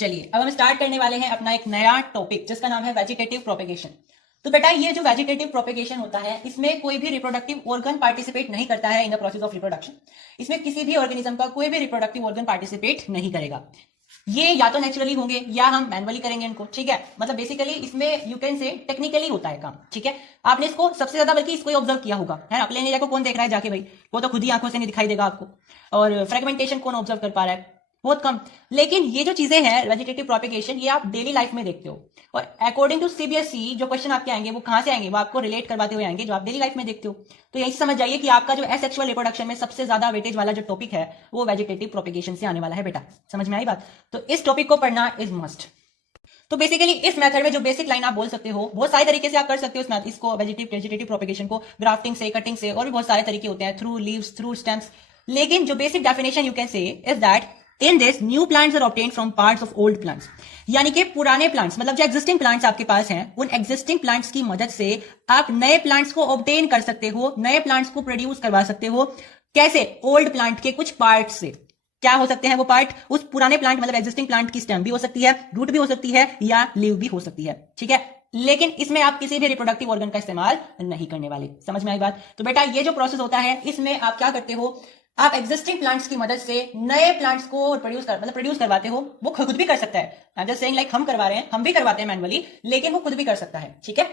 चलिए अब हम स्टार्ट करने वाले हैं अपना एक नया टॉपिक जिसका नाम है वेजिटेटिव प्रोपेगेशन। तो बेटा ये जो वेजिटेटिव प्रोपेगेशन होता है इसमें कोई भी रिप्रोडक्टिव ऑर्गन पार्टिसिपेट नहीं करता है in the process of reproduction. इसमें किसी भी ऑर्गेनिज्म का कोई भी रिप्रोडक्टिव ऑर्गन पार्टिसिपेट नहीं करेगा। ये या तो नेचुरली होंगे या हम मैनुअली करेंगे इनको, ठीक है। मतलब बेसिकली इसमें यू कैन से टेक्निकली होता है काम, ठीक है। आपने इसको सबसे ज्यादा बल्कि इसको ऑब्जर्व किया होगा, है ना। प्लेन एरिया को कौन देख रहा है जाके भाई, वो तो खुद ही आंखों से नहीं दिखाई देगा आपको। और फ्रेगमेंटेशन कौन ऑब्जर्व कर पा रहा है, बहुत कम। लेकिन ये जो चीजें हैं वेजिटेटिव प्रोपेगेशन, ये आप डेली लाइफ में देखते हो। और अकॉर्डिंग टू सीबीएसई जो क्वेश्चन आपके आएंगे वो कहां से आएंगे, वो आपको रिलेट करवाते हुए आएंगे जो आप डेली लाइफ में देखते हो। तो यही समझ जाइए कि आपका जो एसेक्सुअल रिप्रोडक्शन में सबसे ज्यादा वेटेज वाला जो टॉपिक है वो वेजिटेटिव प्रोपेगेशन से आने वाला है बेटा। समझ में आई बात। तो इस टॉपिक को पढ़ना इज मस्ट। तो बेसिकली इस मेथड में जो बेसिक लाइन आप बोल सकते हो, बहुत सारे तरीके से आप कर सकते हो इसको वेजिटेटिव प्रोपेगेशन को, ग्राफ्टिंग से, कटिंग से, और भी बहुत सारे तरीके होते हैं, थ्रू लीव्स, थ्रू स्टेम्स। लेकिन जो basic definition you can say is that in this new plants are obtained from parts of old plants. यानी कि पुराने प्लांट्स, मतलब जो एग्जिस्टिंग प्लांट्स आपके पास हैं, उन एग्जिस्टिंग प्लांट्स की मदद से आप नए प्लांट्स को ऑब्टेन कर सकते हो, नए प्लांट्स को प्रोड्यूस करवा सकते हो। कैसे? ओल्ड प्लांट के कुछ पार्ट से। क्या हो सकते हैं वो पार्ट? उस पुराने प्लांट मतलब एग्जिस्टिंग प्लांट की स्टेम भी हो सकती है, रूट भी हो सकती है, या लीव भी हो सकती है, ठीक है। लेकिन इसमें आप किसी भी रिप्रोडक्टिव ऑर्गन का इस्तेमाल नहीं करने वाले। समझ में आई बात। तो बेटा ये जो प्रोसेस होता है इसमें आप क्या करते हो, आप एग्जिस्टिंग प्लांट्स की मदद से नए प्लांट्स को प्रोड्यूस करवाते हो। वो खुद भी कर सकता है, I am just saying like हम करवा रहे हैं, हम भी करवाते हैं मैनुअली, लेकिन वो खुद भी कर सकता है, ठीक है।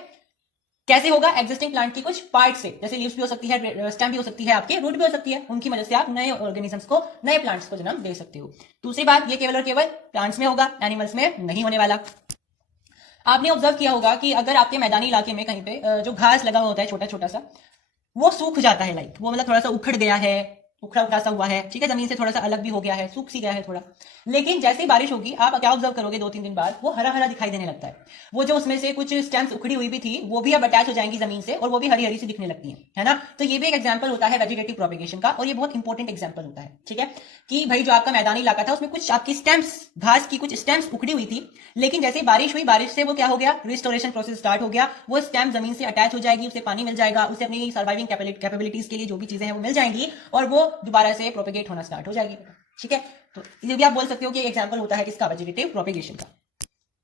कैसे होगा? एग्जिस्टिंग प्लांट की कुछ पार्ट से, जैसे लीव्स भी हो सकती है, स्टेम भी हो सकती है, आपके रूट भी हो सकती है, उनकी मदद से आप नए ऑर्गेनिजम्स को, नए प्लांट्स को जन्म दे सकते हो। दूसरी बात, ये केवल और केवल प्लांट्स में होगा, एनिमल्स में नहीं होने वाला। आपने ऑब्जर्व किया होगा कि अगर आपके मैदानी इलाके में कहीं पे जो घास लगा हुआ होता है छोटा छोटा सा, वो सूख जाता है, लाइक वो मतलब थोड़ा सा उखड़ गया है, उखड़ा उखड़ा सा हुआ है, ठीक है, जमीन से थोड़ा सा अलग भी हो गया है, सूख सी गया है थोड़ा। लेकिन जैसे ही बारिश होगी आप क्या ऑब्जर्व करोगे, 2-3 दिन बाद वो हरा हरा दिखाई देने लगता है। वो जो उसमें से कुछ स्टेम्स उखड़ी हुई भी थी वो भी अब अटैच हो जाएंगी जमीन से, और वो भी हरी हरी सी दिखने लगती है ना। तो ये भी एक एग्जाम्पल होता है वेजिटेटिव प्रोपेगेशन का, और ये बहुत इंपॉर्टेंट एग्जाम्पल होता है, ठीक है। कि भाई जो आपका मैदानी इलाका था उसमें कुछ आपकी स्टेम्स, घास की कुछ स्टेम्स उखड़ी हुई थी, लेकिन जैसे बारिश हुई, बारिश से वो क्या हो गया, रिस्टोरेशन प्रोसेस स्टार्ट हो गया। वो स्टेम जमीन से अटैच हो जाएगी, उसे पानी मिल जाएगा, उसे अपनी सर्वाइविंग कैपेबिलिटीज के लिए जो भी चीजें हैं वो मिल जाएंगी, और वो दोबारा से प्रोपेगेट होना स्टार्ट हो जाएगी, ठीक है। तो ये भी आप बोल सकते हो कि एग्जांपल होता है किसका, वेजिटेटिव प्रोपेगेशन का।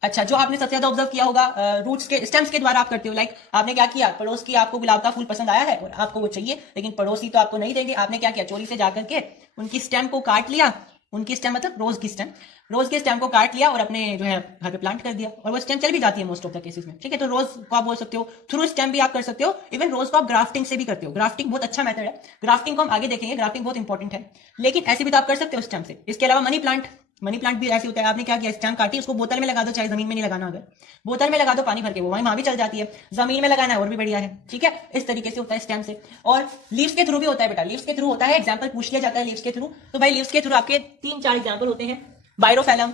अच्छा, जो आपने सबसे ज्यादा ऑब्जर्व किया होगा रूट्स के, स्टेम्स के द्वारा आप करते हो। लाइक आपने क्या किया, पड़ोस की आपको गुलाब का फूल पसंद आया है और आपको वो चाहिए, लेकिन पड़ोसी तो आपको नहीं देंगे। आपने क्या किया, चोरी से जाकर के उनकी स्टेम को काट लिया, उनकी स्टेम मतलब रोज की स्टेम, रोज के स्टेम को काट लिया और अपने जो है घर पे प्लांट कर दिया, और वो स्टेम चल भी जाती है मोस्ट ऑफ द केसेस में, ठीक है। तो रोज को आप बोल सकते हो, थ्रू स्टेम भी आप कर सकते हो, इवन रोज को आप ग्राफ्टिंग से भी करते हो। ग्राफ्टिंग बहुत अच्छा मेथड है, ग्राफ्टिंग को हम आगे देखेंगे, ग्राफ्टिंग बहुत इंपॉर्टेंट है। लेकिन ऐसे भी तो आप कर सकते हो स्टेम से। इसके अलावा मनी प्लांट, मनी प्लांट भी ऐसे होता है। आपने क्या किया, स्टेम काटी, उसको बोतल में लगा दो, चाहे जमीन में नहीं लगाना, अगर बोतल में लगा दो पानी भर के, वो वहां भी चल जाती है। जमीन में लगाना है और भी बढ़िया है, ठीक है। इस तरीके से होता है स्टेम से। और लीव्स के थ्रू भी होता है बेटा, लीव्स के थ्रू होता है, एग्जाम्पल पूछ लिया जाता है लीव्स के थ्रू। तो भाई लीव्स के थ्रू आपके 3-4 एग्जाम्पल होते हैं, बायरोफेलम,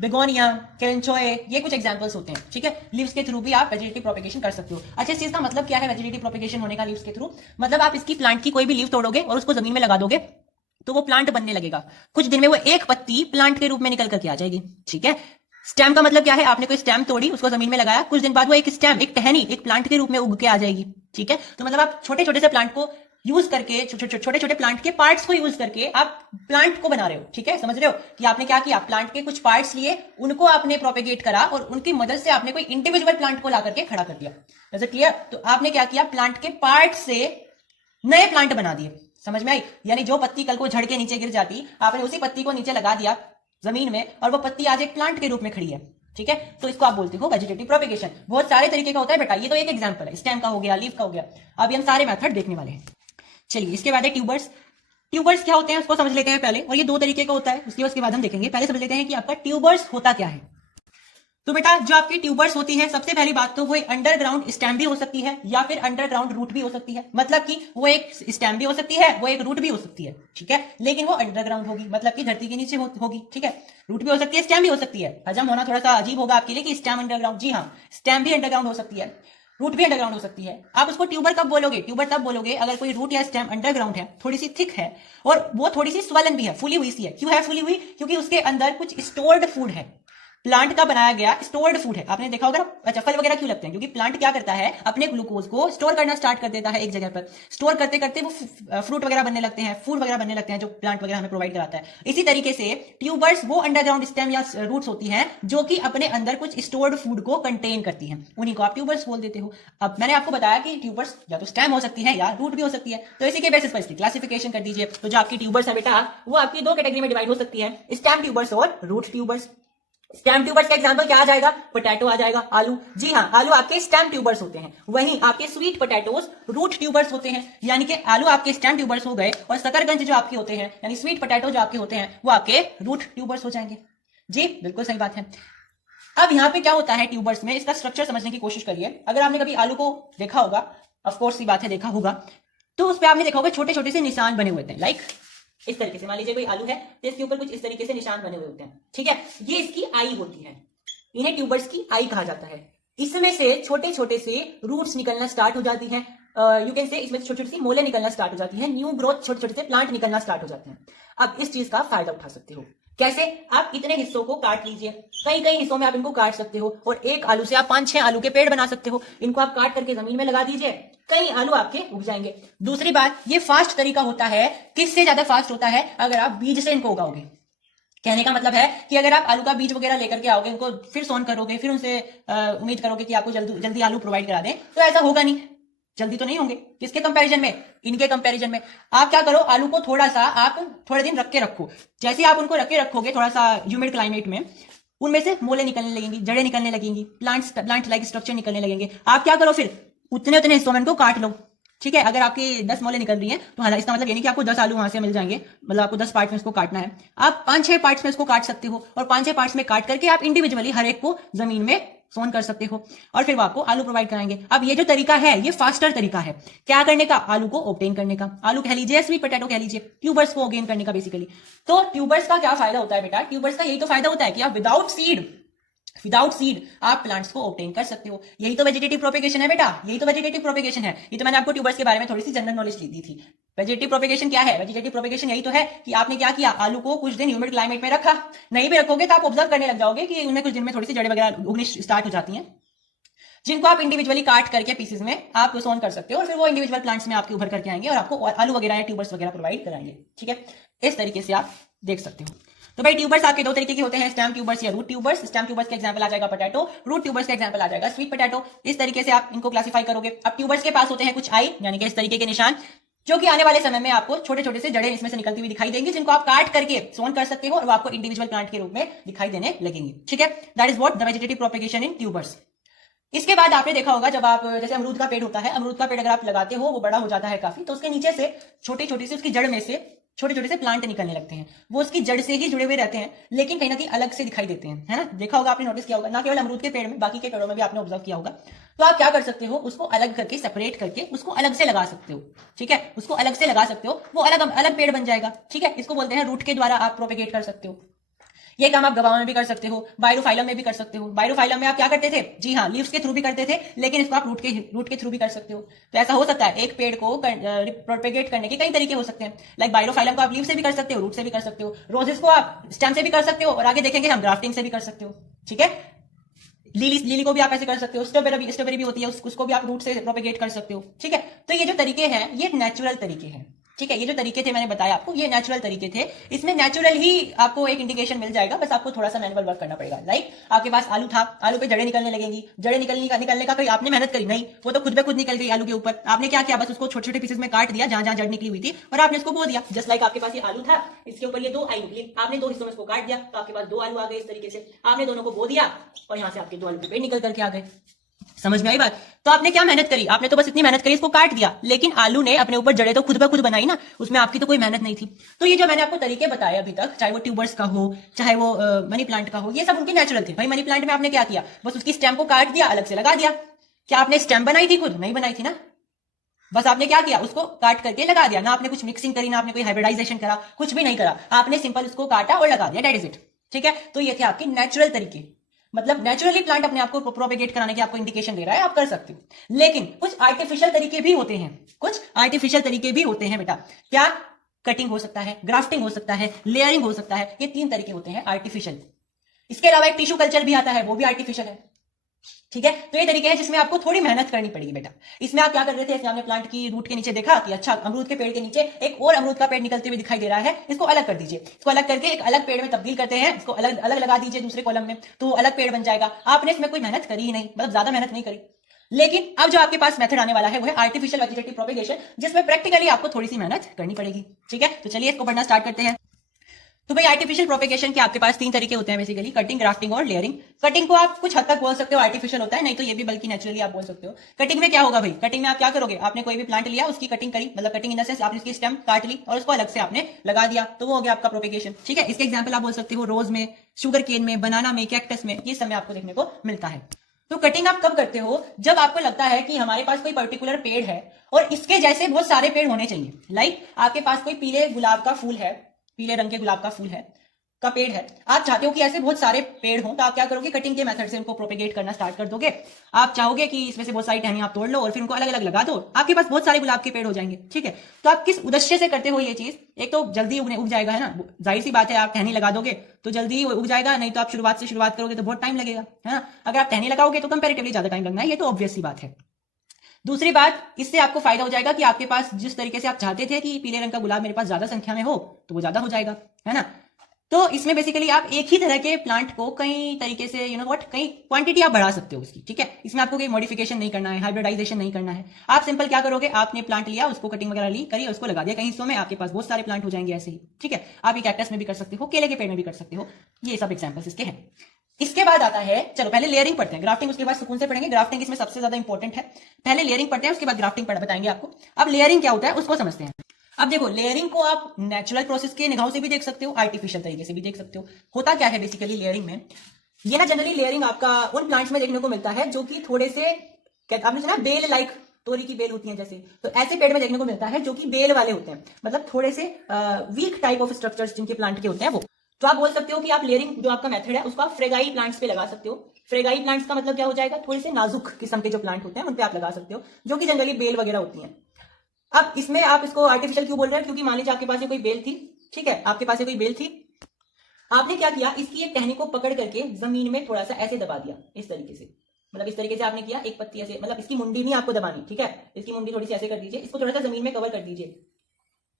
बेगोनिया, केलेंचोए, ये कुछ एग्जांपल्स होते हैं, ठीक है। लीव्स के थ्रू भी आप वेजिटेटिव प्रोपेगेशन कर सकते हो। अच्छा, इस चीज का मतलब क्या है वेजिटेटिव प्रोपेगेशन होने का लीव्स के थ्रू? मतलब आप इसकी प्लांट की कोई भी लीव तोड़ोगे और उसको जमीन में लगा दोगे तो वो प्लांट बनने लगेगा। कुछ दिन में वो एक पत्ती प्लांट के रूप में निकल करके आ जाएगी, ठीक है। स्टेम का मतलब क्या है, आपने कोई स्टेम तोड़ी, उसको जमीन में लगाया, कुछ दिन बाद वो एक स्टेम, एक टहनी, एक प्लांट के रूप में उग के आ जाएगी, ठीक है। तो मतलब आप छोटे छोटे से प्लांट को यूज करके, छोटे छोटे प्लांट के पार्ट्स को यूज करके आप प्लांट को बना रहे हो, ठीक है। समझ रहे हो कि आपने क्या किया, प्लांट के कुछ पार्ट्स लिए, उनको आपने प्रोपेगेट करा और उनकी मदद से आपने कोई इंडिविजुअल प्लांट को ला करके खड़ा कर दिया। Is it clear? तो आपने क्या किया, प्लांट के पार्ट से नए प्लांट बना दिए। समझ में आई? यानी जो पत्ती कल को झड़ के नीचे गिर जाती, आपने उसी पत्ती को नीचे लगा दिया जमीन में, और वो पत्ती आज एक प्लांट के रूप में खड़ी है, ठीक है। तो इसको आप बोलते हो वेजिटेटिव प्रोपेगेशन। बहुत सारे तरीके का होता है बेटा, ये तो एक एग्जांपल है, स्टेम का हो गया, लीफ का हो गया। अभी हम सारे मेथड देखने वाले हैं। चलिए, इसके बाद है ट्यूबर्स। ट्यूबर्स क्या होते हैं उसको समझ लेते हैं पहले, और ये 2 तरीके का होता है, उसके बाद हम देखेंगे। पहले समझ लेते हैं कि आपका ट्यूबर्स होता क्या है। तो बेटा जो आपकी ट्यूबर्स होती है, सबसे पहली बात तो वो एक अंडरग्राउंड स्टेम भी हो सकती है, या फिर अंडरग्राउंड रूट भी हो सकती है। मतलब कि वो एक स्टेम भी हो सकती है, वो एक रूट भी हो सकती है, ठीक है। लेकिन वो अंडरग्राउंड होगी, मतलब कि धरती के नीचे होगी, ठीक है। रूट भी हो सकती है, स्टेम भी हो सकती है। हजम होना थोड़ा सा अजीब होगा आपके लिए कि स्टेम अंडरग्राउंड, जी हाँ, स्टेम भी अंडरग्राउंड हो सकती है, रूट भी अंडरग्राउंड हो सकती है। आप उसको ट्यूबर कब बोलोगे? ट्यूबर तब बोलोगे अगर कोई रूट या स्टेम अंडरग्राउंड है, थोड़ी सी थिक है, और वो थोड़ी सी स्वलन भी है, फूली हुई सी है। क्यों है फूली हुई? क्योंकि उसके अंदर कुछ स्टोर्ड फूड है, प्लांट का बनाया गया स्टोर्ड फूड है। आपने देखा होगा ना। अच्छा, फल वगैरह क्यों लगते हैं? क्योंकि प्लांट क्या करता है, अपने ग्लूकोज को स्टोर करना स्टार्ट कर देता है एक जगह पर। स्टोर करते करते वो फ्रूट वगैरह बनने लगते हैं, फूड वगैरह बनने लगते हैं, जो प्लांट वगैरह हमें प्रोवाइड कराता है। इसी तरीके से ट्यूबर्स वो अंडरग्राउंड स्टेम या रूट्स होती हैं जो कि अपने अंदर कुछ स्टोर्ड फूड को कंटेन करती हैं, उन्हीं को आप ट्यूबर्स बोल देते हो। अब मैंने आपको बताया कि ट्यूबर्स या तो स्टेम हो सकती है या रूट भी हो सकती है, तो इसी के बेसिस पर इसकी क्लासिफिकेशन कर दीजिए। तो जो आपकी ट्यूबर्स है बेटा, वो आपकी दो कैटेगरी में डिवाइड हो सकती है, स्टेम ट्यूबर्स और रूट ट्यूबर्स। स्टेम ट्यूबर्स का एग्जांपल क्या आ जाएगा? पोटैटो आ जाएगा, आलू। जी हाँ, आलू आपके स्टेम ट्यूबर्स होते हैं, वहीं आपके स्वीट पोटैटोज रूट ट्यूबर्स होते हैं। यानी कि आलू आपके स्टेम ट्यूबर्स हो गए और शकरकंद जो आपके होते हैं, यानी स्वीट पोटैटो जो आपके होते हैं, वो आपके रूट ट्यूबर्स हो जाएंगे। जी बिल्कुल सही बात है। अब यहाँ पे क्या होता है ट्यूबर्स में, इसका स्ट्रक्चर समझने की कोशिश करिए। अगर आपने कभी आलू को देखा होगा, ऑफकोर्स की बात है देखा होगा, तो उस पर आपने देखा होगा छोटे छोटे से निशान बने हुए थे। लाइक इस तरीके से, मान लीजिए कोई आलू है तो इसके ऊपर कुछ इस तरीके से निशान बने हुए होते हैं, ठीक है। ये इसकी आई होती है, इन्हें ट्यूबर्स की आई कहा जाता है। इसमें से छोटे छोटे से रूट्स निकलना स्टार्ट हो जाती हैं, यू कैन से इसमें छोटी छोटी सी मोले निकलना स्टार्ट हो जाती हैं, न्यू ग्रोथ छोटे छोटे से प्लांट निकलना स्टार्ट हो जाते हैं। अब इस चीज का फायदा उठा सकते हो। कैसे? आप इतने हिस्सों को काट लीजिए, कई कई हिस्सों में आप इनको काट सकते हो, और एक आलू से आप 5-6 आलू के पेड़ बना सकते हो। इनको आप काट करके जमीन में लगा दीजिए, कई आलू आपके उग जाएंगे। दूसरी बात, ये फास्ट तरीका होता है। किससे ज्यादा फास्ट होता है? अगर आप बीज से इनको उगाओगे। कहने का मतलब है कि अगर आप आलू का बीज वगैरह लेकर के आओगे, उनको फिर सोन करोगे, फिर उनसे उम्मीद करोगे कि आपको जल्दी जल्दी आलू प्रोवाइड करा दें, तो ऐसा होगा नहीं। जल्दी तो नहीं होंगे। किसके कंपैरिजन में? इनके कंपैरिजन में। आप क्या करो, आलू को थोड़ा सा आप थोड़े दिन रख के रखो। जैसे आप उनको रख के रखोगे थोड़ा सा ह्यूमिड क्लाइमेट में, उनमें से मोले निकलने लगेंगी, जड़ें निकलने लगेंगी, प्लांट लाइक स्ट्रक्चर निकलने लगेंगे। आप क्या करो, फिर उतने उतने हिस्सों में इनको काट लो, ठीक है। अगर आपकी 10 मोले निकल रही हैं तो हाँ, इसका मतलब ये नहीं कि आपको 10 आलू वहां से मिल जाएंगे, मतलब आपको 10 पार्ट में इसको काटना है। आप 5-6 पार्ट्स में इसको काट सकते हो, और 5-6 पार्ट्स में काट करके आप इंडिविजुअली हर एक को जमीन में सोन कर सकते हो, और फिर वो आपको आलू प्रोवाइड कराएंगे। अब ये जो तरीका है, ये फास्टर तरीका है। क्या करने का? आलू को ऑब्टेन करने का। आलू कह लीजिए, स्वीट पोटैटो कह लीजिए, ट्यूबर्स को ऑब्टेन करने का बेसिकली। तो ट्यूबर्स का क्या फायदा होता है बेटा? ट्यूबर्स का यही तो फायदा होता है कि आप विदाउट सीड आप प्लांट्स को ऑब्टेन कर सकते हो। यही तो वेजिटेटिव प्रोपेगेशन है बेटा, यही तो वेजिटेटिव प्रोपेगेशन है। ये तो मैंने आपको ट्यूबर्स के बारे में थोड़ी सी जनरल नॉलेज दी थी। वेजिटेटिव प्रोपेगेशन क्या है? वेजिटेटिव प्रोपेगेशन यही तो है कि आपने क्या किया, आलू को कुछ दिन ह्यूमिड क्लाइमेट में रखा। नहीं भी रखोगे तो आप ऑब्जर्व करने लग जाओगे कि उनमें कुछ दिन में थोड़ी सी जड़ें वगैरह उगनी स्टार्ट हो जाती हैं, जिनको आप इंडिविजुअली काट करके पीसेस में आप सोन कर सकते हो, और फिर वो इंडिविजुअल प्लांट्स में आपके उभर करके आएंगे और आपको आलू वगैरह या ट्यूबर्स वगैरह प्रोवाइड कराएंगे, ठीक है। इस तरीके से आप देख सकते हो। तो भाई ट्यूबर्स आपके दो तरीके के होते हैं, स्टेम ट्यूबर्स या रूट ट्यूबर्स। स्टेम ट्यूबर्स का एग्जांपल आ जाएगा पोटैटो, रूट ट्यूबर्स का एग्जांपल आ जाएगा स्वीट पोटैटो। इस तरीके से आप इनको क्लासिफाई करोगे। अब ट्यूबर्स के पास होते हैं कुछ आई, यानी कि इस तरीके के निशान, जो कि आने वाले समय में आपको छोटे छोटे से जड़ें इसमें से निकलती हुई दिखाई देंगी, जिनको आप काट करके सोन कर सकते हो और वो आपको इंडिविजुअल प्लांट के रूप में दिखाई देने लगेंगी, ठीक है। That is what the vegetative propagation in tubers. इसके बाद आपने देखा होगा, जब आप जैसे अमरूद का पेड़ होता है, अमरूद का पेड़ अगर आप लगाते हो, वो बड़ा हो जाता है काफी, तो उसके नीचे से छोटी छोटी सी उसकी जड़ में से छोटे छोटे से प्लांट निकलने लगते हैं। वो उसकी जड़ से ही जुड़े हुए रहते हैं, लेकिन कहीं ना कहीं अलग से दिखाई देते हैं, है ना। देखा होगा आपने, नोटिस किया होगा, ना केवल अमरूद के पेड़ में, बाकी के पेड़ों में भी आपने ऑब्जर्व किया होगा। तो आप क्या कर सकते हो, उसको अलग करके सेपरेट करके उसको अलग से लगा सकते हो, ठीक है। उसको अलग से लगा सकते हो, वो अलग अलग पेड़ बन जाएगा, ठीक है। इसको बोलते हैं रूट के द्वारा आप प्रोपेगेट कर सकते हो। ये काम आप गवाह में भी कर सकते हो, बायरोफाइलम में भी कर सकते हो। बायरोफाइलम में आप क्या करते थे? जी हाँ, लीव्स के थ्रू भी करते थे, लेकिन इसको आप रूट के थ्रू भी कर सकते हो। तो ऐसा हो सकता है, एक पेड़ को प्रोपेगेट करने के कई तरीके हो सकते हैं। लाइक बायरोफाइलम को आप लीव से भी कर सकते हो, रूट से भी कर सकते हो। रोजेस को आप स्टेम से भी कर सकते हो, और आगे देखेंगे हम ग्राफ्टिंग से भी कर सकते हो, ठीक है। लिली को भी आप ऐसे कर सकते हो। स्ट्रॉबेरी भी होती है, उसको भी आप रूट से प्रोपेगेट कर सकते हो, ठीक है। तो ये जो तरीके हैं, ये नेचुरल तरीके हैं, ठीक है। ये जो तरीके थे मैंने बताया आपको, ये नेचुरल तरीके थे। इसमें नेचुरल ही आपको एक इंडिकेशन मिल जाएगा, बस आपको थोड़ा सा मैनुअल वर्क करना पड़ेगा। लाइक आपके पास आलू था, आलू पे जड़ें निकलने लगेंगी, जड़ें निकलने का कोई आपने मेहनत करी नहीं, वो तो खुद ब खुद निकल गई आलू के ऊपर। आपने क्या किया, बस उसको छोटे छोटे पीसेस में काट दिया जहां जहां जड़ निकली हुई थी, और आपने उसको बो दिया। जस्ट लाइक आपके पास ये आलू था, इसके ऊपर ये 2 आई निकली, आपने 2 हिस्सों में इसको काट दिया, तो आपके पास 2 आलू आ गए। इस तरीके से आपने दोनों को बो दिया, और यहां से आपके 2 आलू के पेड़ निकल करके आ गए। समझ में आई बात? तो आपने क्या मेहनत करी? आपने तो बस इतनी मेहनत करी, इसको काट दिया, लेकिन आलू ने अपने ऊपर जड़ें तो खुद ब खुद बनाई ना, उसमें आपकी तो कोई मेहनत नहीं थी। तो ये जो मैंने आपको तरीके बताए अभी तक, चाहे वो ट्यूबर्स का हो, चाहे वो मनी प्लांट का हो, ये सब उनके नेचुरल थे। भाई मनी प्लांट में आपने क्या किया, बस उसकी स्टेम को काट दिया, अलग से लगा दिया। क्या आपने स्टेम बनाई थी? खुद नहीं बनाई थी ना, बस आपने क्या किया, उसको काट करके लगा दिया। ना आपने कुछ मिक्सिंग करी, ना आपने कोई हाइब्रिडाइजेशन करा, कुछ भी नहीं करा, आपने सिंपल उसको काटा और लगा दिया, दैट इज इट, ठीक है। तो ये थे आपके नेचुरल तरीके, मतलब नेचुरली प्लांट अपने आप को प्रोपेगेट कराने की आपको इंडिकेशन दे रहा है, आप कर सकते हो। लेकिन कुछ आर्टिफिशियल तरीके भी होते हैं, कुछ आर्टिफिशियल तरीके भी होते हैं बेटा। क्या? कटिंग हो सकता है, ग्राफ्टिंग हो सकता है, लेयरिंग हो सकता है। ये 3 तरीके होते हैं आर्टिफिशियल। इसके अलावा एक टिश्यू कल्चर भी आता है, वो भी आर्टिफिशियल है। ठीक है, तो ये तरीके हैं जिसमें आपको थोड़ी मेहनत करनी पड़ेगी बेटा। इसमें आप क्या कर रहे थे, इसमें आपने प्लांट की रूट के नीचे देखा कि अच्छा अमरूद के पेड़ के नीचे एक और अमरूद का पेड़ निकलते हुए दिखाई दे रहा है, इसको अलग कर दीजिए, इसको अलग करके एक अलग पेड़ में तब्दील करते हैं, इसको अलग अलग लगा दीजिए दूसरे कॉलम में, तो अलग पेड़ बन जाएगा। आपने इसमें कोई मेहनत करी ही नहीं, मतलब ज्यादा मेहनत नहीं करी। लेकिन अब जो आपके पास मेथड आने वाला है वो है आर्टिफिशियल वेजिटेटिव प्रोपेगेशन, जिसमें प्रैक्टिकली आपको थोड़ी सी मेहनत करनी पड़ेगी। ठीक है, तो चलिए इसको पढ़ना स्टार्ट करते हैं। तो भाई आर्टिफिशियल प्रोपेगेशन के आपके पास 3 तरीके होते हैं बेसिकली, कटिंग, ग्राफ्टिंग और लेयरिंग। कटिंग को आप कुछ हद तक बोल सकते हो आर्टिफिशियल होता है, नहीं तो ये भी बल्कि नेचुरली आप बोल सकते हो। कटिंग में क्या होगा भाई, कटिंग में आप क्या करोगे, आपने कोई भी प्लांट लिया, उसकी कटिंग करी, मतलब कटिंग इन द सेंस आपने उसकी स्टेम काट ली और उसको अलग से आपने लगा दिया, तो वो हो गया आपका प्रोपेगेशन। ठीक है, इसके एग्जाम्पल आप बोल सकते हो रोज में, शुगर केन में, बनाना में, कैक्टस में, ये सब में आपको देखने को मिलता है। तो कटिंग आप कब करते हो, जब आपको लगता है कि हमारे पास कोई पर्टिकुलर पेड़ है और इसके जैसे बहुत सारे पेड़ होने चाहिए। लाइक आपके पास कोई पीले गुलाब का फूल है, पीले रंग के गुलाब का फूल है, का पेड़ है, आप चाहते हो कि ऐसे बहुत सारे पेड़ हों, तो आप क्या करोगे, कटिंग के मेथड से उनको प्रोपेगेट करना स्टार्ट कर दोगे। आप चाहोगे कि इसमें से बहुत सारी टहनियां आप तोड़ लो और फिर उनको अलग अलग लगा दो, आपके पास बहुत सारे गुलाब के पेड़ हो जाएंगे। ठीक है, तो आप किस उद्देश्य से करते हो ये चीज, एक तो जल्दी उग जाएगा, है ना, जाहिर सी बात है, आप टहनी लगा दोगे तो जल्दी उग जाएगा, नहीं तो आप शुरुआत करोगे तो बहुत टाइम लगेगा, है ना। अगर आप टहनी लगाओगे तो कंपेरेटिवली ज्यादा टाइम लगना है, ये तो ऑब्वियस सी बात है। दूसरी बात, इससे आपको फायदा हो जाएगा कि आपके पास जिस तरीके से आप चाहते थे कि पीले रंग का गुलाब मेरे पास ज्यादा संख्या में हो, तो वो ज्यादा हो जाएगा, है ना। तो इसमें बेसिकली आप एक ही तरह के प्लांट को कई तरीके से कई क्वांटिटी आप बढ़ा सकते हो उसकी। ठीक है, इसमें आपको कोई मॉडिफिकेशन नहीं करना है, हाइब्रिडाइजेशन नहीं करना है। आप सिंपल क्या करोगे, आपने प्लांट लिया, उसको कटिंग वगैरह ली करी, उसको लगा दिया कई हिस्सों में, आपके पास बहुत सारे प्लांट हो जाएंगे ऐसे ही। ठीक है, आप ये कैक्टस में भी कर सकते हो, केले के पेड़ में भी कर सकते हो, ये सब एग्जाम्पल्स इसके हैं। इसके बाद आता है, चलो पहले लेयरिंग पढ़ते हैं, ग्राफ्टिंग उसके बाद सुकून से पढ़ेंगे। ग्राफ्टिंग इसमें सबसे ज्यादा इंपॉर्टेंट है, पहले लेयरिंग पढ़ते हैं, उसके बाद ग्राफ्टिंग बताएंगे आपको। अब लेयरिंग क्या होता है उसको समझते हैं। अब देखो, लेयरिंग को आप नेचुरल प्रोसेस के निगाहों से भी देख सकते हो, आर्टिफिशियल तरीके से भी देख सकते हो। होता क्या है बेसिकली लेयरिंग में, ये ना जनरली लेयरिंग आपका उन प्लांट्स में देखने को मिलता है जो कि थोड़े से, आपने सुना बेल लाइक, तोरी की बेल होती है जैसे, तो ऐसे पेड़ में देखने को मिलता है जो कि बेल वाले होते हैं, मतलब थोड़े से वीक टाइप ऑफ स्ट्रक्चर्स जिनके प्लांट के होते हैं वो। तो आप बोल सकते हो कि आप लेयरिंग जो आपका मेथड है उसको आप फ्रेगाई प्लांट्स पे लगा सकते हो। फ्रेगाई प्लांट्स का मतलब क्या हो जाएगा, थोड़े से नाजुक किस्म के जो प्लांट होते हैं उन पे आप लगा सकते हो, जो कि जनरली बेल वगैरह होती हैं। अब इसमें आप इसको आर्टिफिशियल क्यों बोल रहे हैं, क्योंकि मान लीजिए आपके पास कोई बेल थी, ठीक है, आपके पास कोई बेल थी, आपने क्या किया, इसकी एक टहनी को पकड़ करके जमीन में थोड़ा सा ऐसे दबा दिया, इस तरीके से, मतलब इस तरीके से आपने किया, एक पत्ती ऐसे, मतलब इसकी मुंडी नहीं आपको दबानी, ठीक है, इसकी मुंडी थोड़ी सी ऐसे कर दीजिए, इसको थोड़ा सा जमीन में कवर कर दीजिए।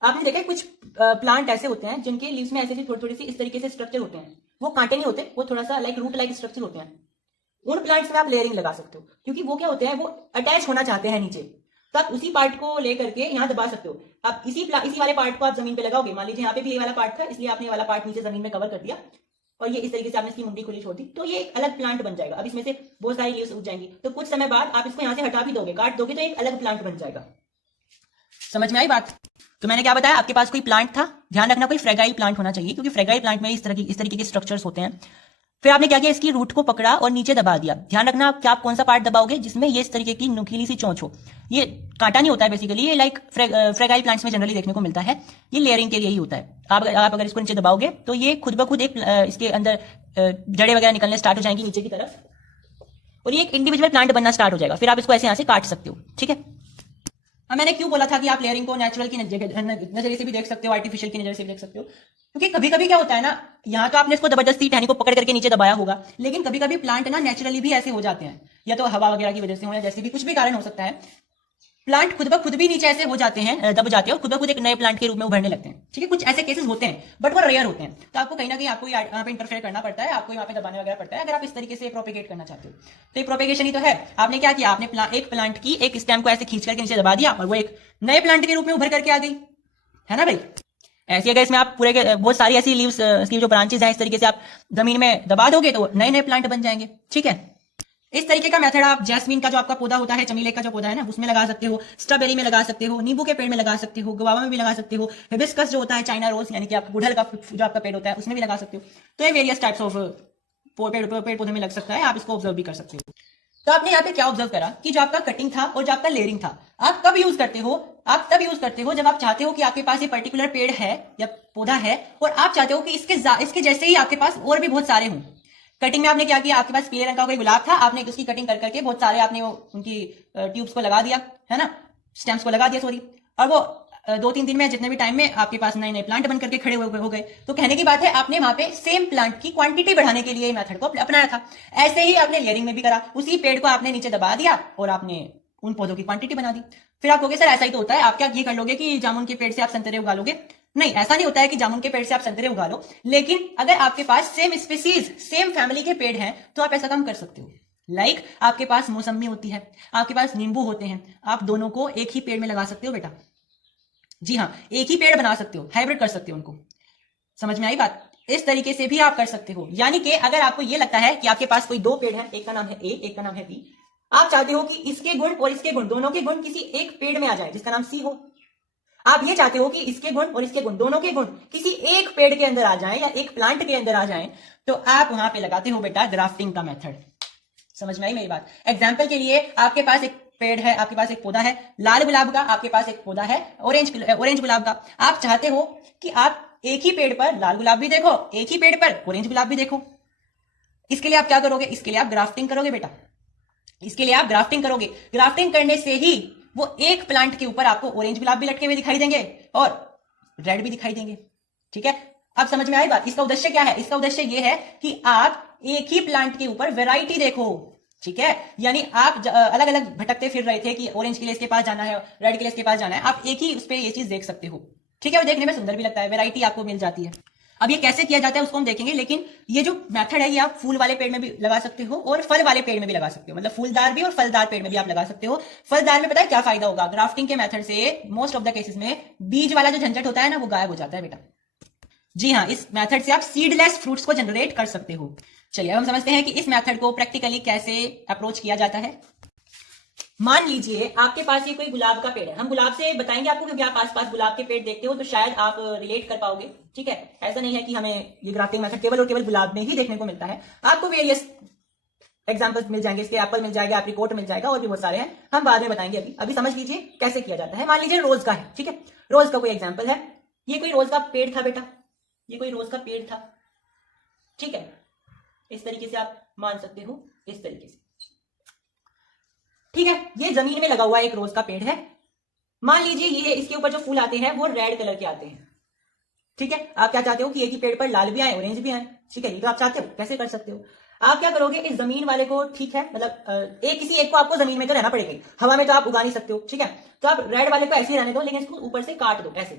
आपने देखा कुछ प्लांट ऐसे होते हैं जिनके लीव्स में ऐसे थोड़ी थोड़ी सी इस तरीके से स्ट्रक्चर होते हैं, वो कांटे नहीं होते, वो थोड़ा सा लाइक रूट लाइक स्ट्रक्चर होते हैं। उन प्लांट्स में आप लेयरिंग लगा सकते हो, क्योंकि वो क्या होते हैं, वो अटैच होना चाहते हैं नीचे, तो आप उसी पार्ट को लेकर के यहाँ दबा सकते हो। आप इसी वाले पार्ट को आप जमीन पे लगाओगे, मान लीजिए यहाँ पे भी ये वाला पार्ट था, इसलिए आपने ये वाला पार्ट नीचे जमीन में कवर कर दिया और ये इस तरीके से आपने इसकी मुंडी खुली छोड़ दी, तो ये एक अलग प्लांट बन जाएगा। अब इसमें से बहुत सारी लीव्स उग जाएंगी, तो कुछ समय बाद आप इसको यहाँ से हटा भी दोगे, काट दोगे, तो एक अलग प्लांट बन जाएगा। समझ में आई बात। तो मैंने क्या बताया, आपके पास कोई प्लांट था, ध्यान रखना कोई फ्रेगाइल प्लांट होना चाहिए, क्योंकि फ्रेगाइल प्लांट में इस तरीके के स्ट्रक्चर्स होते हैं। फिर आपने क्या किया, इसकी रूट को पकड़ा और नीचे दबा दिया। ध्यान रखना आप क्या कौन सा पार्ट दबाओगे जिसमें ये इस तरीके की नुकीली सी चोंच हो, ये कांटा नहीं होता है बेसिकली, ये लाइक फ्रेगाइल प्लांट्स में जनरली देखने को मिलता है, ये लेयरिंग के लिए ही होता है। आप अगर इसको नीचे दबाओगे तो ये खुद ब खुद एक इसके अंदर जड़ें वगैरह निकलने स्टार्ट हो जाएंगी नीचे की तरफ, और ये एक इंडिविजुअल प्लांट बनना स्टार्ट हो जाएगा। फिर आप इसको ऐसे यहाँ से काट सकते हो। ठीक है, अब मैंने क्यों बोला था कि आप लेयरिंग को नेचुरल की नजरिए से भी देख सकते हो, आर्टिफिशियल की नजरिए से भी देख सकते हो, क्योंकि कभी कभी क्या होता है ना, यहाँ तो आपने इसको जबरदस्ती टहनी को पकड़ करके नीचे दबाया होगा, लेकिन कभी कभी प्लांट ना नेचुरली भी ऐसे हो जाते हैं, या तो हवा वगैरह की वजह से हो, या जैसे भी कुछ भी कारण हो सकता है, प्लांट खुद ब खुद भी नीचे ऐसे हो जाते हैं, दब जाते हैं और खुद ब खुद एक नए प्लांट के रूप में उभरने लगते हैं। ठीक है, कुछ ऐसे केसेस होते हैं, बट वो रेयर होते हैं, तो आपको कहीं ना कहीं आपको यहाँ पे इंटरफेयर करना पड़ता है, आपको यहाँ पे दबाने वगैरह पड़ता है, अगर आप इस तरीके से प्रोपेगेट करना चाहते हो। तो ये प्रोपेगेशन ही तो है। आपने क्या किया, आपने एक प्लांट की एक स्टेम को ऐसे खींच करके नीचे दबा दिया और वो एक नए प्लांट के रूप में उभर करके आ गई, है ना भाई। ऐसी अगर इसमें आप पूरे बहुत सारी ऐसी लीव्स, इसकी जो ब्रांचेस हैं, इस तरीके से आप जमीन में दबा दोगे तो नए नए प्लांट बन जाएंगे। ठीक है, इस तरीके का मेथड आप जैस्मीन का जो आपका पौधा होता है, चमेली का जो पौधा है ना, उसमें लगा सकते हो, स्ट्रॉबेरी में लगा सकते हो, नींबू के पेड़ में लगा सकते हो, गुआवा में भी लगा सकते हो, हिबिस्कस जो होता है, चाइना रोज यानी कि आपका गुड़हल का जो आपका पेड़ होता है उसमें भी लगा सकते हो। तो ये वेरियस टाइप्स ऑफ पेड़ पौधे में लग सकता है, आप इसको ऑब्जर्व भी कर सकते हो। तो आपने यहाँ पे क्या ऑब्जर्व करा कि जो आपका कटिंग था और जो आपका लेयरिंग था, आप कब यूज करते हो, आप तब यूज करते हो जब आप चाहते हो कि आपके पास ये पर्टिकुलर पेड़ है या पौधा है और आप चाहते हो कि इसके जैसे ही आपके पास और भी बहुत सारे हों। कटिंग में आपने क्या किया, आपके पास पीले रंग का कोई गुलाब था, आपने उसकी कटिंग कर करके बहुत सारे आपने उनकी ट्यूब्स को लगा दिया, है ना, स्टेम्स को लगा दिया सॉरी, और वो 2-3 दिन में, जितने भी टाइम में आपके पास नए नए प्लांट बन करके खड़े हो गए, तो कहने की बात है आपने वहां पे सेम प्लांट की क्वांटिटी बढ़ाने के लिए मेथड को अपनाया था। ऐसे ही आपने लेयरिंग में भी करा, उसी पेड़ को आपने नीचे दबा दिया और आपने उन पौधों की क्वांटिटी बना दी। फिर आप कहोगे सर ऐसा ही तो होता है, आप क्या ये कर लोगे कि जामुन के पेड़ से आप संतरे उगा लोगे? नहीं, ऐसा नहीं होता है कि जामुन के पेड़ से आप संतरे उगा लो, लेकिन अगर आपके पास सेम स्पीसीज, सेम फैमिली के पेड़ हैं तो आप ऐसा काम कर सकते हो। आपके पास मौसम्मी होती है, आपके पास नींबू होते हैं, आप दोनों को एक ही पेड़ में लगा सकते हो बेटा। जी हाँ, एक ही पेड़ बना सकते हो, हाइब्रिड कर सकते हो उनको। समझ में आई बात? इस तरीके से भी आप कर सकते हो। यानी कि अगर आपको यह लगता है कि आपके पास कोई 2 पेड़ है, एक का नाम है ए, एक का नाम है बी, आप चाहते हो कि इसके गुण और इसके गुण, दोनों के गुण किसी एक पेड़ में आ जाए जिसका नाम सी हो। आप ये चाहते हो कि इसके गुण और इसके गुण, दोनों के गुण किसी एक पेड़ के अंदर आ जाएं या एक प्लांट के अंदर आ जाएं, तो आप वहां पे लगाते हो बेटा ग्राफ्टिंग का मेथड। समझ में आई मेरी बात? एग्जाम्पल के लिए, आपके पास एक पेड़ है, आपके पास एक पौधा है लाल गुलाब का, आपके पास एक पौधा है ऑरेंज गुलाब का। आप चाहते हो कि आप एक ही पेड़ पर लाल गुलाब भी देखो, एक ही पेड़ पर ऑरेंज गुलाब भी देखो। इसके लिए आप क्या करोगे? इसके लिए आप ग्राफ्टिंग करोगे बेटा। इसके लिए आप ग्राफ्टिंग करोगे। ग्राफ्टिंग करने से ही वो एक प्लांट के ऊपर आपको ऑरेंज गुलाब भी लटके हुए दिखाई देंगे और रेड भी दिखाई देंगे। ठीक है, अब समझ में आई बात? इसका उद्देश्य क्या है? इसका उद्देश्य ये है कि आप एक ही प्लांट के ऊपर वैरायटी देखो। ठीक है, यानी आप अलग अलग भटकते फिर रहे थे कि ऑरेंज के लिए इसके पास जाना है, रेड के लिए इसके पास जाना है, आप एक ही उस पर ये चीज देख सकते हो। ठीक है, वो देखने में सुंदर भी लगता है, वैरायटी आपको मिल जाती है। अब ये कैसे किया जाता है उसको हम देखेंगे, लेकिन ये जो मेथड है ये आप फूल वाले पेड़ में भी लगा सकते हो और फल वाले पेड़ में भी लगा सकते हो। मतलब फूलदार भी और फलदार पेड़ में भी आप लगा सकते हो। फलदार में पता है क्या फायदा होगा? ग्राफ्टिंग के मेथड से मोस्ट ऑफ द केसेस में बीज वाला जो झंझट होता है ना, वो गायब हो जाता है बेटा। जी हाँ, इस मेथड से आप सीडलेस फ्रूट्स को जनरेट कर सकते हो। चलिए अब हम समझते हैं कि इस मेथड को प्रैक्टिकली कैसे अप्रोच किया जाता है। मान लीजिए आपके पास ये कोई गुलाब का पेड़ है। हम गुलाब से बताएंगे आपको, क्योंकि आप आसपास गुलाब के पेड़ देखते हो तो शायद आप रिलेट कर पाओगे। ठीक है, ऐसा नहीं है कि हमें ये ग्राफ्टिंग मेथड केवल और केवल गुलाब में ही देखने को मिलता है। आपको वेरियस एग्जांपल्स मिल जाएंगे, इसके एप्पल मिल जाएगा, एप्रिकॉट मिल जाएगा, और भी बहुत सारे हैं, हम बाद में बताएंगे। अभी समझ लीजिए कैसे किया जाता है। मान लीजिए रोज का है। ठीक है, रोज का कोई एग्जाम्पल है। ये कोई रोज का पेड़ था बेटा, ये कोई रोज का पेड़ था। ठीक है, इस तरीके से आप मान सकते हो, इस तरीके से। ठीक है, ये जमीन में लगा हुआ एक रोज का पेड़ है। मान लीजिए ये इसके ऊपर जो फूल आते हैं वो रेड कलर के आते हैं। ठीक है, आप क्या चाहते हो कि एक ही पेड़ पर लाल भी आए, ऑरेंज भी आए। ठीक है, ये तो आप चाहते हो। कैसे कर सकते हो? आप क्या करोगे, इस जमीन वाले को, ठीक है, मतलब किसी एक को आपको जमीन में तो रहना पड़ेगा, हवा में तो आप उगा नहीं सकते हो। ठीक है, तो आप रेड वाले को ऐसे ही रहने दो, लेकिन इसको ऊपर से काट दो ऐसे।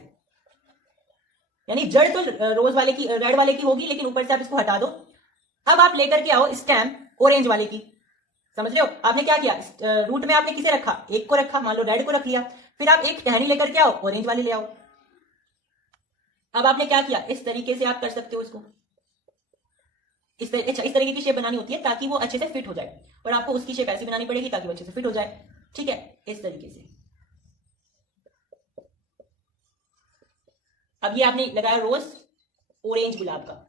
यानी जड़ तो रोज वाले की, रेड वाले की होगी, लेकिन ऊपर से आप इसको हटा दो। अब आप लेकर के आओ स्टेम ऑरेंज वाले की। समझ रहे हो? आपने क्या किया, रूट में आपने किसे रखा? एक को रखा, मान लो रेड को रख लिया। फिर आप एक टहनी लेकर के आओ, ऑरेंज वाली ले आओ। अब आपने क्या किया, इस तरीके से आप कर सकते हो इसको। इस तरीके की शेप बनानी होती है ताकि वो अच्छे से फिट हो जाए, और आपको उसकी शेप ऐसी बनानी पड़ेगी ताकि वो अच्छे से फिट हो जाए। ठीक है, इस तरीके से। अब ये आपने लगाया रोज ऑरेंज गुलाब का।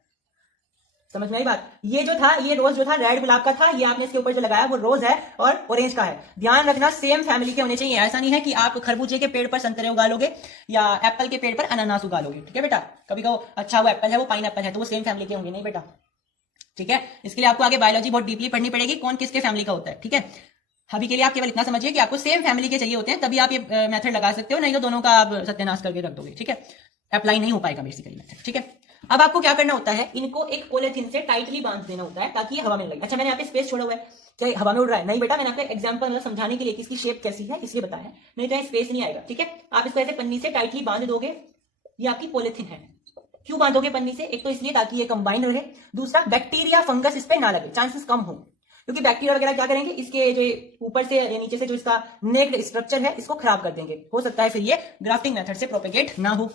समझ में आई बात? ये जो था, ये रोज जो था रेड गुलाब का था, ये आपने इसके ऊपर जो लगाया वो रोज है और ऑरेंज का है। ध्यान रखना सेम फैमिली के होने चाहिए। ऐसा नहीं है कि आप खरबूजे के पेड़ पर संतरे उगा लोगे या एप्पल के पेड़ पर अनानास उगा लोगे। ठीक है बेटा, कभी कहो अच्छा वो एप्पल है, वो पाइन एप्पल है, तो वो सेम फैमिली के होंगे नहीं बेटा। ठीक है, इसके लिए आपको आगे बायोलॉजी बहुत डीपली पढ़नी पड़ेगी, कौन किसके फैमिली का होता है। ठीक है, अभी के लिए आप केवल इतना समझिए कि आपको सेम फैमिली के चाहिए होते हैं, तभी आप ये मेथड लगा सकते हो, नहीं तो दोनों का आप सत्यानाश करके रख दोगे। ठीक है, अप्लाई नहीं हो पाएगा बेसिकली मेथड। ठीक है, अब आपको क्या करना होता है, इनको एक पॉलिथीन से टाइटली बांध देना होता है ताकि ये हवा में लगे। अच्छा, मैंने यहाँ पे स्पेस छोड़ा हुआ है, क्या हवा में उड़ रहा है? नहीं बेटा, मैंने आपको एग्जांपल मतलब समझाने के लिए कि इसकी शेप कैसी है इसलिए बताया, नहीं तो यहाँ स्पेस नहीं आएगा। ठीक है, आप इसको ऐसे पन्नी से टाइटली बांध दोगे, ये आपकी पॉलिथीन है। क्यों बांधोगे पन्नी से? एक तो इसलिए ताकि ये कंबाइन रहे, दूसरा बैक्टीरिया फंगस इस पे ना लगे, चांसेस कम हो, क्योंकि बैक्टीरिया वगैरह क्या करेंगे, इसके जो ऊपर से या नीचे से जो इसका नेक्ड स्ट्रक्चर है इसको खराब कर देंगे। हो सकता है फिर ये ग्राफ्टिंग मेथड से प्रोपेगेट ना हो।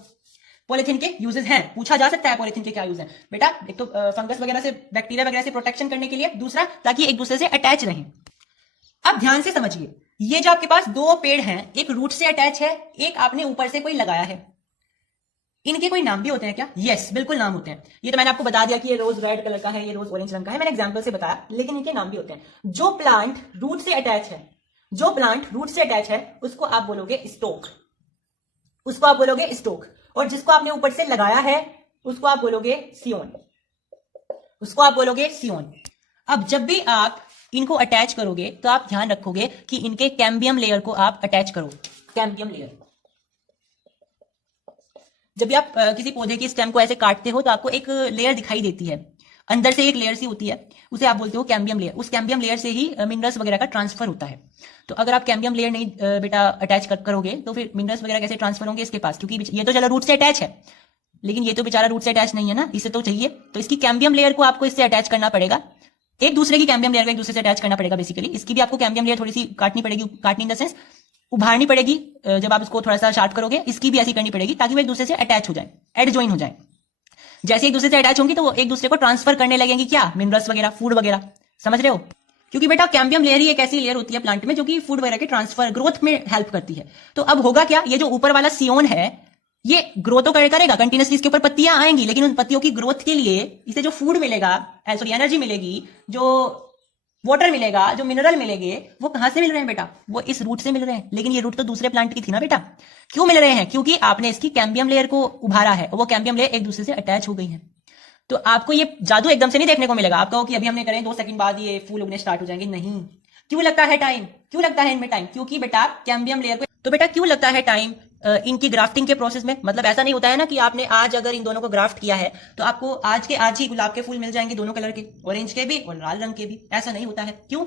पॉलिथीन के यूजेस हैं, पूछा जा सकता है पॉलिथीन के क्या यूज हैं बेटा। एक तो फंगस वगैरह से, बैक्टीरिया वगैरह से प्रोटेक्शन करने के लिए, दूसरा ताकि एक दूसरे से अटैच रहें। अब ध्यान से समझिए, ये जो आपके पास 2 पेड़ हैं, एक रूट से अटैच है, एक आपने ऊपर से कोई लगाया है। इनके कोई नाम भी होते हैं क्या? यस, बिल्कुल नाम होते हैं। ये तो मैंने आपको बता दिया कि ये रोज रेड कलर का है, ये रोज ऑरेंज रंग का है, मैंने एग्जांपल से बताया, लेकिन इनके नाम भी होते हैं। जो प्लांट रूट से अटैच है, जो प्लांट रूट से अटैच है उसको आप बोलोगे स्टोक, उसको आप बोलोगे स्टोक। और जिसको आपने ऊपर से लगाया है उसको आप बोलोगे सियोन, उसको आप बोलोगे सियोन। अब जब भी आप इनको अटैच करोगे तो आप ध्यान रखोगे कि इनके कैम्बियम लेयर को आप अटैच करो, कैम्बियम लेयर। जब भी आप किसी पौधे की स्टेम को ऐसे काटते हो तो आपको एक लेयर दिखाई देती है, अंदर से एक लेयर सी होती है, उसे आप बोलते हो कैम्बियम लेयर। उस कैम्बियम लेयर से ही मिनरल्स वगैरह का ट्रांसफर होता है। तो अगर आप कैम्बियम लेयर नहीं बेटा अटैच करोगे तो फिर मिनरल्स वगैरह कैसे ट्रांसफर होंगे इसके पास, क्योंकि ये तो चलो रूट से अटैच है, लेकिन ये तो बेचारा रूट से अटैच नहीं है ना, इसे तो चाहिए। तो इसकी कैम्बियम लेयर को आपको इससे अटैच करना पड़ेगा, एक दूसरे की कैम्बियम लेयर को एक दूसरे से अटैच करना पड़ेगा बेसिकली। इसकी भी आपको कैम्बियम लेयर थोड़ी सी काटनी पड़ेगी, काटनी इन द सेंस उभारनी पड़ेगी, जब आप इसको थोड़ा सा शार्प करोगे इसकी भी ऐसी करनी पड़ेगी ताकि वो एक दूसरे से अटैच हो जाए, एडजॉइन हो जाए। जैसे एक दूसरे से अटैच होंगी तो वो एक दूसरे को ट्रांसफर करने लगेंगी क्या, मिनरल्स वगैरह, फूड वगैरह, समझ रहे हो। क्योंकि बेटा कैम्बियम लेयर ही एक ऐसी लेयर होती है प्लांट में जो कि फूड वगैरह के ट्रांसफर ग्रोथ में हेल्प करती है। तो अब होगा क्या, ये जो ऊपर वाला सियोन है ये ग्रो तो करेगा कंटिन्यूसली, इसके ऊपर पत्तियां आएंगी, लेकिन उन पत्तियों की ग्रोथ के लिए इसे जो फूड मिलेगा, सॉरी एनर्जी मिलेगी, जो वाटर मिलेगा, जो मिनरल मिलेंगे, वो कहां से मिल रहे हैं बेटा, वो इस रूट से मिल रहे हैं। लेकिन ये रूट तो दूसरे प्लांट की थी ना बेटा, क्यों मिल रहे हैं, क्योंकि आपने इसकी कैम्बियम लेयर को उभारा है और वो कैम्बियम लेयर एक दूसरे से अटैच हो गई है। तो आपको ये जादू एकदम से नहीं देखने को मिलेगा, आप कहो कि अभी हमने करें 2 सेकंड बाद ये फूल उगने स्टार्ट हो जाएंगे, नहीं। क्यों लगता है टाइम, क्यों लगता है इनमें टाइम, क्योंकि बेटा कैम्बियम लेयर को, तो बेटा क्यों लगता है टाइम इनकी ग्राफ्टिंग के प्रोसेस में। मतलब ऐसा नहीं होता है ना कि आपने आज अगर इन दोनों को ग्राफ्ट किया है तो आपको आज के आज ही गुलाब के फूल मिल जाएंगे, दोनों कलर के, ऑरेंज के भी और लाल रंग के भी, ऐसा नहीं होता है। क्यों,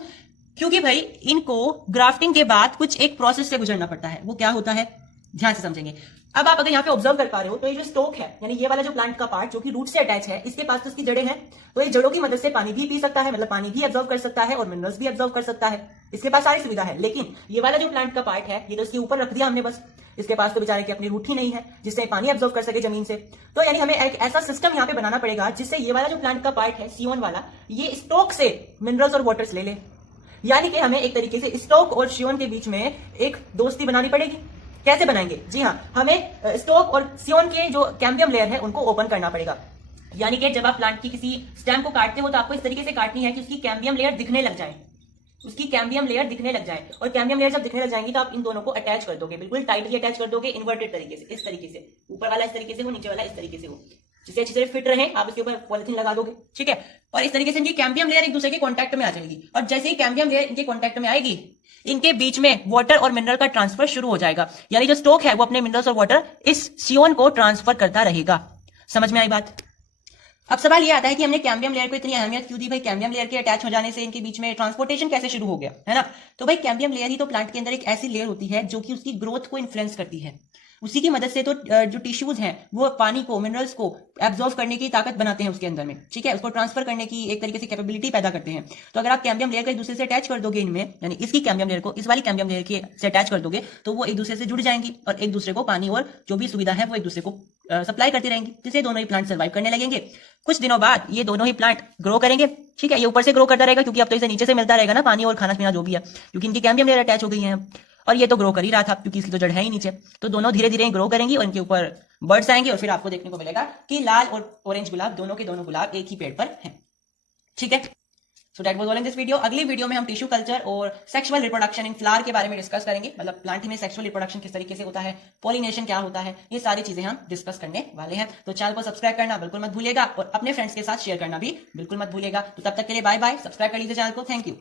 क्योंकि भाई इनको ग्राफ्टिंग के बाद कुछ एक प्रोसेस से गुजरना पड़ता है। वो क्या होता है, ध्यान से समझेंगे। अब आप अगर यहाँ पे ऑब्जर्व कर पा रहे हो तो ये जो स्टोक है, यानी ये वाला जो प्लांट का पार्ट जो कि रूट से अटैच है, इसके पास तो इसकी जड़ें हैं, तो ये जड़ों की मदद से पानी भी पी सकता है, मतलब पानी भी एब्जॉर्व कर सकता है और मिनरल्स भी एब्जॉर्व कर सकता है, इसके पास सारी सुविधा है। लेकिन ये वाला जो प्लांट का पार्ट है ये तो इसके ऊपर रख दिया हमने बस, इसके पास तो बेचारे की अपनी रूट ही नहीं है जिससे पानी एब्जॉर्व कर सके जमीन से। तो यानी हमें एक ऐसा सिस्टम यहाँ पे बनाना पड़ेगा जिससे ये वाला जो प्लांट का पार्ट है सियोन वाला, ये स्टोक से मिनरल्स और वाटर्स ले ले। यानी कि हमें एक तरीके से स्टोक और सियोन के बीच में एक दोस्ती बनानी पड़ेगी। कैसे बनाएंगे, जी हाँ, हमें स्टोक और सियोन के जो कैम्बियम लेयर है उनको ओपन करना पड़ेगा। यानी कि जब आप प्लांट की किसी स्टेम को काटते हो तो आपको इस तरीके से काटनी है कि उसकी कैम्बियम लेयर दिखने लग जाए, उसकी कैम्बियम लेयर दिखने लग जाए। और कैम्बियम लेयर जब दिखने लग जाएंगी तो आप इन दोनों को अटैच कर दोगे, बिल्कुल टाइटली अटैच कर दोगे, इन्वर्टेड तरीके से, इस तरीके से, ऊपर वाला इस तरीके से हो, नीचे वाला इस तरीके से हो, जिससे अच्छी तरह फिट रहे। आप इसके ऊपर पॉलिथीन लगा दोगे, ठीक है। और इस तरीके से इनकी कैम्बियम लेयर एक दूसरे के कॉन्टैक्ट में आ जाएगी, और जैसे ही कैम्बियम लेयर इनके कॉन्टैक्ट में आएगी इनके बीच में वाटर और मिनरल का ट्रांसफर शुरू हो जाएगा। यानी जो स्टोक है वो अपने मिनरल्स और वाटर इस सियोन को ट्रांसफर करता रहेगा। समझ में आई बात। अब सवाल ये आता है कि हमने कैम्बियम लेयर को इतनी अहमियत क्यों दी भाई, कैम्बियम लेयर के अटैच हो जाने से इनके बीच में ट्रांसपोर्टेशन कैसे शुरू हो गया, है ना। तो भाई कैम्बियम लेयर ही तो प्लांट के अंदर एक ऐसी लेयर होती है जो कि उसकी ग्रोथ को इन्फ्लुएंस करती है। उसी की मदद से तो जो टिश्यूज हैं वो पानी को, मिनरल्स को एब्जॉर्व करने की ताकत बनाते हैं उसके अंदर में, ठीक है, उसको ट्रांसफर करने की एक तरीके से कैपेबिलिटी पैदा करते हैं। तो अगर आप कैम्बियम लेयर को एक दूसरे से अटैच कर दोगे इनमें, यानी इसकी कैम्बियम लेयर को इस वाली कैम्बियम लेयर के से अटैच कर दोगे तो वो एक दूसरे से जुड़ जाएंगी और एक दूसरे को पानी और जो भी सुविधा है वो एक दूसरे को सप्लाई करती रहेंगी, जिससे दोनों ही प्लांट सर्वाइव करने लगेंगे। कुछ दिनों बाद ये दोनों ही प्लांट ग्रो करेंगे, ठीक है। ये ऊपर से ग्रो करता रहेगा क्योंकि अब तो इसे नीचे से मिलता रहेगा ना पानी और खाना पीना जो भी है, क्योंकि इनकी कैम्बियम लेयर अटैच हो गई है। और ये तो ग्रो कर ही रहा था क्योंकि इसकी तो जड़ है ही नीचे। तो दोनों धीरे धीरे ग्रो करेंगी और इनके ऊपर बर्ड्स आएंगे और फिर आपको देखने को मिलेगा कि लाल और ऑरेंज गुलाब दोनों के दोनों गुलाब एक ही पेड़ पर हैं, ठीक है। So that was all in this video. अगली वीडियो में हम टिश्यू कल्चर और सेक्सुअल रिप्रोडक्शन इन फ्लावर के बारे में डिस्कस करेंगे, मतलब प्लांट में सेक्सुअल रिप्रोडक्शन किस तरीके से होता है, पॉलिनेशन क्या होता है, ये सारी चीजें हम डिस्कस करने वाले हैं। तो चैनल को सब्सक्राइब करना बिल्कुल मत भूलिएगा और अपने फ्रेंड्स के साथ शेयर करना भी बिल्कुल मत भूलिएगा। तो तब तक के लिए बाय बाय, सब्सक्राइब कर लीजिए चैनल को, थैंक यू।